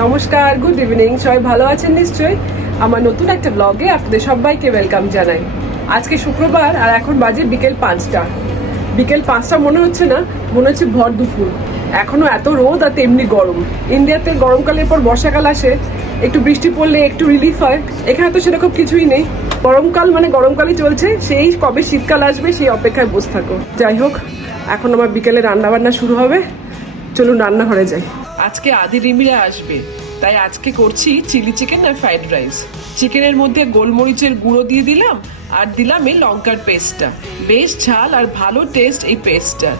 নমস্কার, good evening. সবাই ভালো আছেন নিশ্চয়ই। আমার নতুন একটা ব্লগে আপনাদের সবাইকে ওয়েলকাম জানাই। আজকে শুক্রবার আর এখন বাজে বিকেল 5টা। বিকেল 5টা মনে হচ্ছে না, মনে হচ্ছে ভর দুপুর। এখনো এত রোদ আর তেমনি গরম। ইন্ডিয়াতে গরমকালের পর বর্ষাকাল আসে, একটু বৃষ্টি পড়লে একটু রিলিফ হয়। এখানে তো সেরকম কিছুই নেই। গরমকাল মানে গরমকালই চলছে, সেই কবে শীতকাল আসবে সেই অপেক্ষায় বসে থাকো। যাই হোক, এখন আমার বিকেলে রান্নাবান্না শুরু হবে। চলুন রান্নাঘরে যাই। আজকে আদি রিমিরা আসবে, তাই আজকে করছি চিলি চিকেন আর ফ্রাইড রাইস। চিকেনের মধ্যে গোলমরিচের গুঁড়ো দিয়ে দিলাম আর দিলাম এই লঙ্কার পেস্টটা। বেশ ঝাল আর ভালো টেস্ট এই পেস্টটার।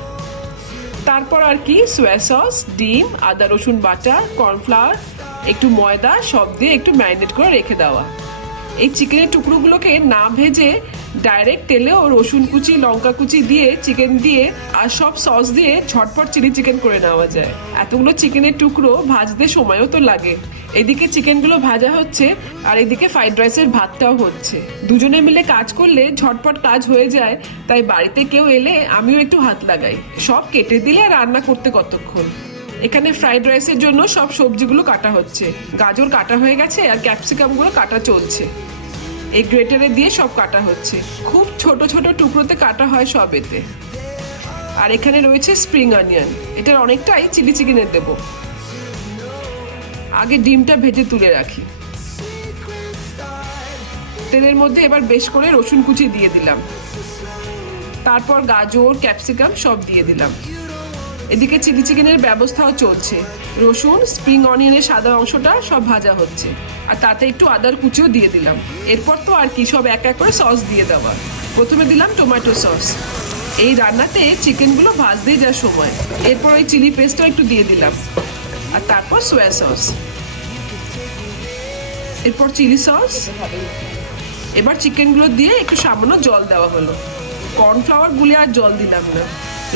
তারপর আর কি সোয়া সস, ডিম, আদা রসুন বাটা, কর্নফ্লাওয়ার, একটু ময়দা সব দিয়ে একটু ম্যারিনেট করে রেখে দেওয়া। এই চিকেনের টুকরোগুলোকে না ভেজে ডাইরেক্ট তেলেও রসুন কুচি, লঙ্কা কুচি দিয়ে চিকেন দিয়ে আর সব সস দিয়ে ঝটপট চিলি চিকেন করে নেওয়া যায়। এতগুলো চিকেনের টুকরো ভাজতে সময়ও তো লাগে। এদিকে চিকেনগুলো ভাজা হচ্ছে আর এদিকে ফ্রাইড রাইসের ভাতটাও হচ্ছে। দুজনে মিলে কাজ করলে ঝটপট কাজ হয়ে যায়, তাই বাড়িতে কেউ এলে আমিও একটু হাত লাগাই। সব কেটে দিলে আর রান্না করতে কতক্ষণ। এখানে ফ্রাইড রাইসের জন্য সব সবজিগুলো কাটা হচ্ছে। গাজর কাটা হয়ে গেছে আর ক্যাপসিকামগুলো কাটা চলছে। এই গ্রেটারে দিয়ে সব কাটা হচ্ছে। খুব ছোট ছোট টুকরোতে কাটা হয় সব এতে। আর এখানে রয়েছে স্প্রিং অনিয়ন, এটার অনেকটাই চিলি চিকেনের দেব। আগে ডিমটা ভেজে তুলে রাখি। তেলের মধ্যে এবার বেশ করে রসুন কুচি দিয়ে দিলাম। তারপর গাজর, ক্যাপসিকাম সব দিয়ে দিলাম। এদিকে চিলি চিকেনের ব্যবস্থাও চলছে। রসুন, স্প্রিং অনিয়নের সাদা অংশটা সব ভাজা হচ্ছে আর তাতে একটু আদার কুচিও দিয়ে দিলাম। এরপর তো আর কি, সব এক এক করে সস দিয়ে দেওয়া। প্রথমে দিলাম টমেটো সস। এই রান্নাতে চিকেনগুলো ভাজতেই যা সময়। এরপর ওই চিলি পেস্টটাও একটু দিয়ে দিলাম আর তারপর সোয়া সস, এরপর চিলি সস। এবার চিকেনগুলো দিয়ে একটু সামান্য জল দেওয়া হলো। কর্নফ্লাওয়ার গুলে আর জল দিলাম না।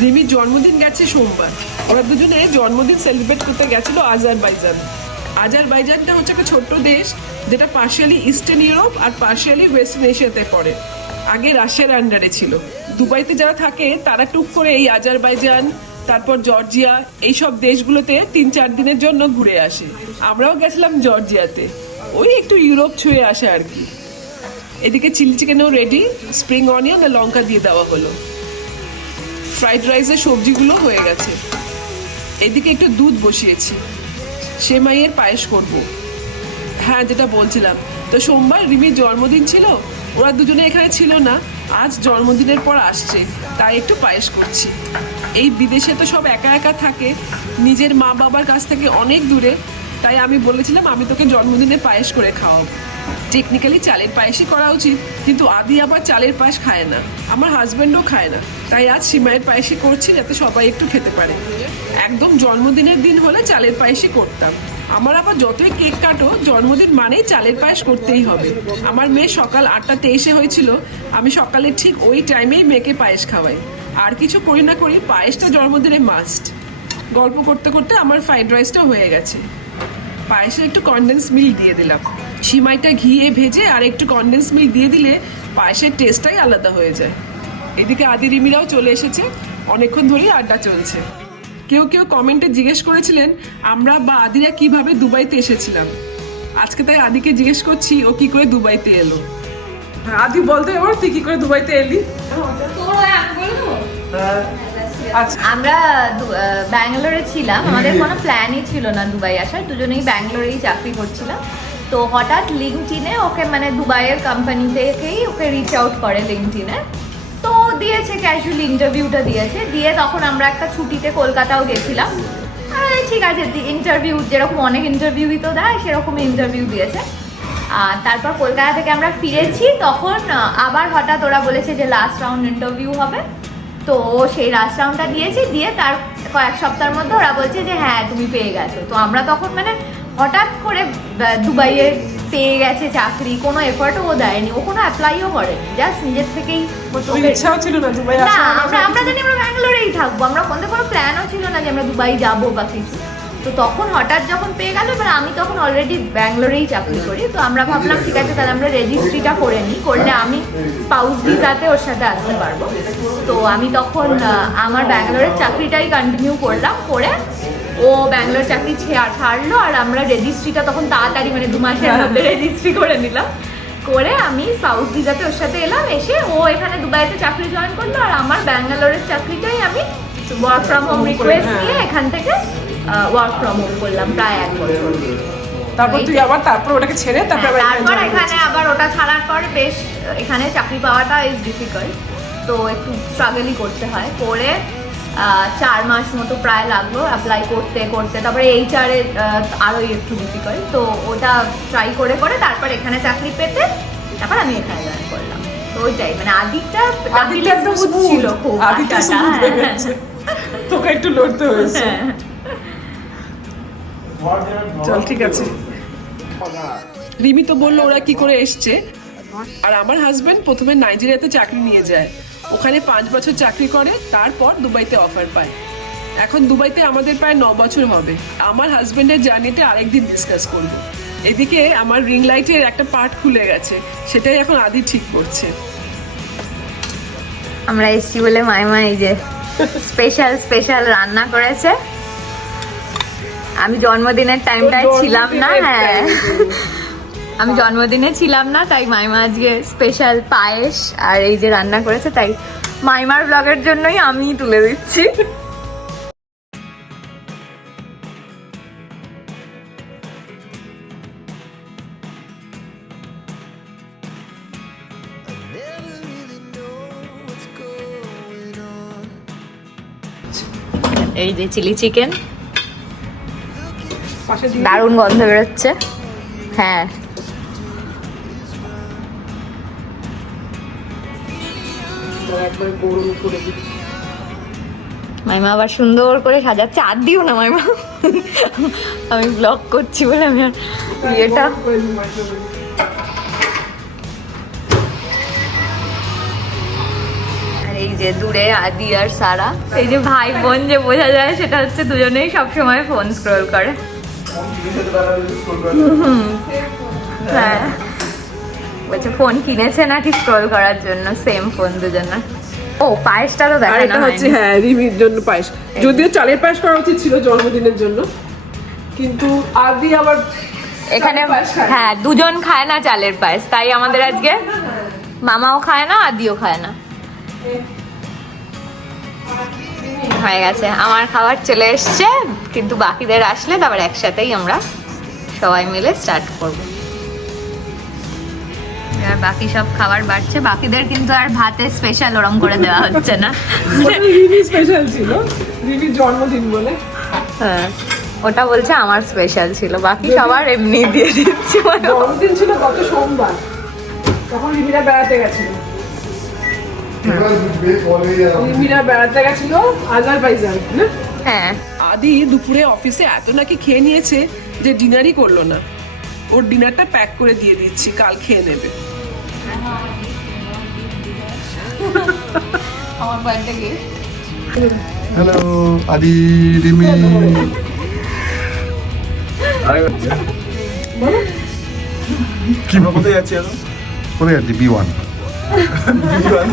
রিমির জন্মদিন গেছে সোমবার। ওরা দুজনে জন্মদিন সেলিব্রেট করতে গেছিল আজারবাইজান। আজারবাইজানটা হচ্ছে একটা ছোট্ট দেশ, যেটা পার্শিয়ালি ইস্টার্ন ইউরোপ আর পার্শিয়ালি ওয়েস্টার্ন এশিয়াতে পড়ে। আগে রাশিয়ার আন্ডারে ছিল। দুবাইতে যারা থাকে তারা টুক করে এই আজারবাইজান, তারপর জর্জিয়া, এইসব দেশগুলোতে 3-4 দিনের জন্য ঘুরে আসে। আমরাও গেছিলাম জর্জিয়াতে, ওই একটু ইউরোপ ছুঁয়ে আসে আর কি। এদিকে চিলি চিকেনও রেডি। স্প্রিং অনিয়ন আর লঙ্কা দিয়ে দেওয়া হলো। ফ্রাইড রাইসের সবজিগুলো হয়ে গেছে। এদিকে একটু দুধ বসিয়েছি, সেমাইয়ের পায়েস করব। হ্যাঁ, যেটা বলছিলাম, তো সোমবার রিমির জন্মদিন ছিল। ওরা দুজনে এখানে ছিল না, আজ জন্মদিনের পর আসছে, তাই একটু পায়েস করছি। এই বিদেশে তো সব একা একা থাকে, নিজের মা বাবার কাছ থেকে অনেক দূরে। তাই আমি বলেছিলাম আমি তোকে জন্মদিনে পায়েস করে খাওয়াবো। টেকনিক্যালি চালের পায়েসই করা উচিত, কিন্তু আদি আবার চালের পায়েস খায় না, আমার হাজব্যান্ডও খায় না। তাই আজ সিমাইয়ের পায়েসই করছি, যাতে সবাই একটু খেতে পারে। একদম জন্মদিনের দিন হলে চালের পায়েসই করতাম। আমার আবার যতই কেক কাটো, জন্মদিন মানেই চালের পায়েস করতেই হবে। আমার মেয়ে সকাল 8:23 হয়েছিল, আমি সকালে ঠিক ওই টাইমেই মেয়েকে পায়েস খাওয়াই। আর কিছু করি না করি, পায়েসটা জন্মদিনে মাস্ট। গল্প করতে করতে আমার ফ্রাইড রাইসটা হয়ে গেছে। পায়েসে একটু কনডেন্স মিল্ক দিয়ে দিলাম। সিমাইটা ঘিয়ে ভেজে আর একটু কনডেন্স মিল্ক দিয়ে দিলে পায়েসের টেস্টটাই আলাদা হয়ে যায়। এদিকে আদি রিমিরাও চলে এসেছে, অনেকক্ষণ ধরেই আড্ডা চলছে। কেউ কেউ কমেন্টে জিজ্ঞেস করেছিলেন আমরা বা আদিরা কিভাবে দুবাইতে এসেছিলাম। আজকে তাই আদিকে জিজ্ঞেস করছি ও কি করে দুবাইতে এলো। আদি বলতে এবার তুই কি করে দুবাইতে এলি? আচ্ছা, আমরা ব্যাঙ্গালোরে ছিলাম, আমাদের কোনো প্ল্যানই ছিল না দুবাই আসার। দুজনেই ব্যাঙ্গালোরেই চাকরি করছিলাম। তো হঠাৎ লিঙ্কডইনে ওকে, মানে দুবাইয়ের কোম্পানি থেকেই ওকে রিচ আউট করে লিঙ্কডইনে। তো দিয়েছে, ক্যাজুয়াল ইন্টারভিউটা দিয়েছে। দিয়ে তখন আমরা একটা ছুটিতে কলকাতাও গেছিলাম। ঠিক আছে, ইন্টারভিউ যেরকম অনেক ইন্টারভিউই তো দেয়, সেরকম ইন্টারভিউ দিয়েছে। আর তারপর কলকাতা থেকে আমরা ফিরেছি, তখন আবার হঠাৎ ওরা বলেছে যে লাস্ট রাউন্ড ইন্টারভিউ হবে। তো সেই লাস্ট রাউন্ডটা দিয়েছি, দিয়ে তার কয়েক সপ্তাহের মধ্যে ওরা বলছে যে হ্যাঁ তুমি পেয়ে গেছো। তো আমরা তখন মানে হঠাৎ করে দুবাইয়ে পেয়ে গেছে চাকরি, কোনো এফর্টও ও দেয়নি, ও কোনো অ্যাপ্লাইও করেনি, জাস্ট নিজের থেকেই। ইচ্ছাও ছিল না দুবাই না, আমরা জানি আমরা ব্যাঙ্গালোরেই থাকবো, আমরা কোনো প্ল্যানও ছিল না যে আমরা দুবাই যাবো বা কিছু। তো তখন হঠাৎ যখন পেয়ে গেল, এবার আমি তখন অলরেডি ব্যাঙ্গালোরেই চাকরি করি। তো আমরা ভাবলাম ঠিক আছে, তাহলে আমরা রেজিস্ট্রিটা করে নিই, করলে আমি স্পাউস ভিসাতে ওর সাথে আসতে পারবো। তো আমি তখন আমার ব্যাঙ্গালোরের চাকরিটাই কন্টিনিউ করলাম, করে ও ব্যাঙ্গালোর চাকরি ছাড়লো আর আমরা রেজিস্ট্রিটা তখন তাড়াতাড়ি মানে 2 মাসের মধ্যে রেজিস্ট্রি করে নিলাম। করে আমি সাউথ ভিসাতে ওর সাথে এলাম, এসে ও এখানে দুবাইতে চাকরি জয়েন করলো আর আমার ব্যাঙ্গালোরের চাকরিটাই আমি ওয়ার্ক ফ্রম হোম রিকোয়েস্ট নিয়ে এখান থেকে ওয়ার্ক ফ্রম হোম করলাম প্রায় 1 বছর। তারপর তুই আবার তারপর ওটাকে ছেড়ে তারপর এখানে আবার ওটা ছাড়ার পর বেশ এখানে চাকরি পাওয়াটা ইজ ডিফিকাল্ট, তো একটু স্ট্রাগলই করতে হয়। করে 4 মাস মতো প্রায় লাগলো অ্যাপ্লাই করতে করতে, তারপরে HR এর আরও একটু ডিফিকাল্ট, তো ওটা ট্রাই করে করে তারপর এখানে চাকরি পেতে তারপর আমি এখানে জয়েন করলাম। তো ওইটাই মানে আদিটা ছিল খুব, তোকে একটু লড়তে হয়েছে। চল ঠিক আছে। রিমি তো বললো ওরা কি করে এসছে। আর আমার হাজবেন্ড প্রথমে নাইজেরিয়াতে চাকরি নিয়ে যায়, ওখানে 5 বছর চাকরি করে, তারপর দুবাইতে অফার পায়। এখন দুবাইতে আমাদের প্রায় 9 বছর হবে। আমার হাজবেন্ডের জার্নিটা আরেকদিন ডিসকাস করব। এদিকে আমার রিং লাইটের একটা পার্ট খুলে গেছে, সেটাই এখন আদি ঠিক করছে। আমরা এসছি বলে মাইমা এই যে স্পেশাল রান্না করেছে। আমি জন্মদিনের টাইমটায় ছিলাম না, হ্যাঁ আমি জন্মদিনে ছিলাম না, তাই মাইমা আজকে স্পেশাল পায়েস আর এই যে রান্না করেছে, তাই মাইমার ব্লগের জন্যই আমি তুলে দিচ্ছি। এই যে চিলি চিকেন, দারুণ গন্ধ বেরোচ্ছে। হ্যাঁ মাইমা আবার সুন্দর করে সাজাচ্ছে, আর দিও না মাইমা, আমি ব্লগ করছি বলে আমি আর ইয়েটা। আর এই যে দূরে আদি আর সারা, এই যে ভাই বোন যে বোঝা যায় সেটা হচ্ছে দুজনেই সবসময় ফোন স্ক্রল করে। হ্যাঁ বলছে ফোন কিনেছে নাকি স্ক্রল করার জন্য, সেম ফোন দুজনের। ও পায়েসটা তো দেখানো হয়নি। হ্যাঁ রিমির জন্য পায়েস, যদিও চালের পায়েস করা উচিত ছিল জন্মদিনের জন্য, কিন্তু আদি আবার এখানে হ্যাঁ দুজন খায় না চালের পায়েস, তাই আমাদের আজকে মামাও খায় না আদিও খায় না। হয়ে গেছে, আমার খাবার চলে এসছে, কিন্তু বাকিদের আসলে তারপর একসাথেই আমরা সবাই মিলে স্টার্ট করব। আর বাকি সব খাবার বাড়ছে, বাকিদের কিন্তু আর ভাতে স্পেশাল ওরম করে দেওয়া হচ্ছে না। রিমি স্পেশাল ছিল, রিমির জন্মদিন বলে। হ্যাঁ ওটা বলছে আমার স্পেশাল ছিল, বাকি সবার এমনি দিয়ে দিচ্ছি। জন্মদিন ছিল গত সোমবার, তখন রিমিরা বেড়াতে গেছিল। রিমিরা বেড়াতে গেছিল আজারবাইজান না? হ্যাঁ আদি দুপুরে অফিসে এত নাকি খেয়ে নিয়েছে যে ডিনারই করলো না। ওর ডিনারটা প্যাক করে দিয়ে দিচ্ছি, কাল খেয়ে নেবে। আমার বার্থডে গিফট। হ্যালো আদি রিমি। কি কোথায় যাচ্ছি এখন? কোথায় যাচ্ছি? B1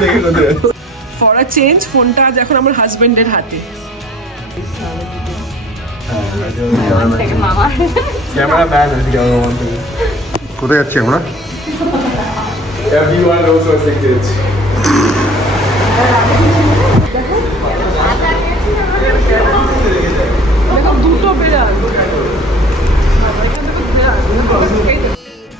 থেকে কোথায় যাচ্ছি? ফর আ চেঞ্জ ফোনটা আজ এখন আমার হাজবেন্ডের হাতে। ক্যামেরা ম্যান আছে, ক্যামেরাম্যান থেকে। কোথায় যাচ্ছি আমরা? Everyone knows what's the kids. দুটো বেড়াল,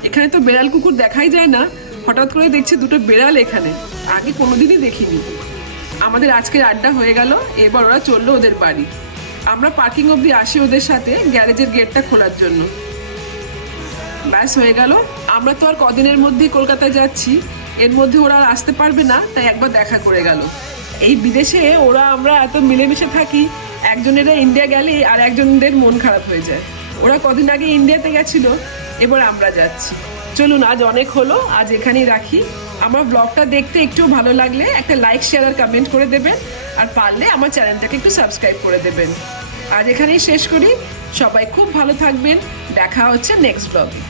এখানে তো বেড়াল কুকুর দেখাই যায় না, হঠাৎ করে দেখছি দুটো বেড়াল এখানে, আগে কোনোদিনই দেখিনি। আমাদের আজকের আড্ডা হয়ে গেল, এবার ওরা চললো ওদের বাড়ি। আমরা পার্কিং অবধি আসি ওদের সাথে গ্যারেজের গেটটা খোলার জন্য। ব্যাস হয়ে গেল। আমরা তো আর কদিনের মধ্যেই কলকাতায় যাচ্ছি, এর মধ্যে ওরা আর আসতে পারবে না, তাই একবার দেখা করে গেল। এই বিদেশে ওরা আমরা এত মিলেমিশে থাকি, একজনেরা ইন্ডিয়া গেলেই আর একজনদের মন খারাপ হয়ে যায়। ওরা কদিন আগে ইন্ডিয়াতে গেছিল, এবার আমরা যাচ্ছি। চলুন আজ অনেক হলো, আজ এখানেই রাখি। আমার ব্লগটা দেখতে একটু ভালো লাগলে একটা লাইক শেয়ার আর কমেন্ট করে দেবেন, আর পারলে আমার চ্যানেলটাকে একটু সাবস্ক্রাইব করে দেবেন। আজ এখানেই শেষ করি, সবাই খুব ভালো থাকবেন, দেখা হচ্ছে নেক্সট ব্লগে।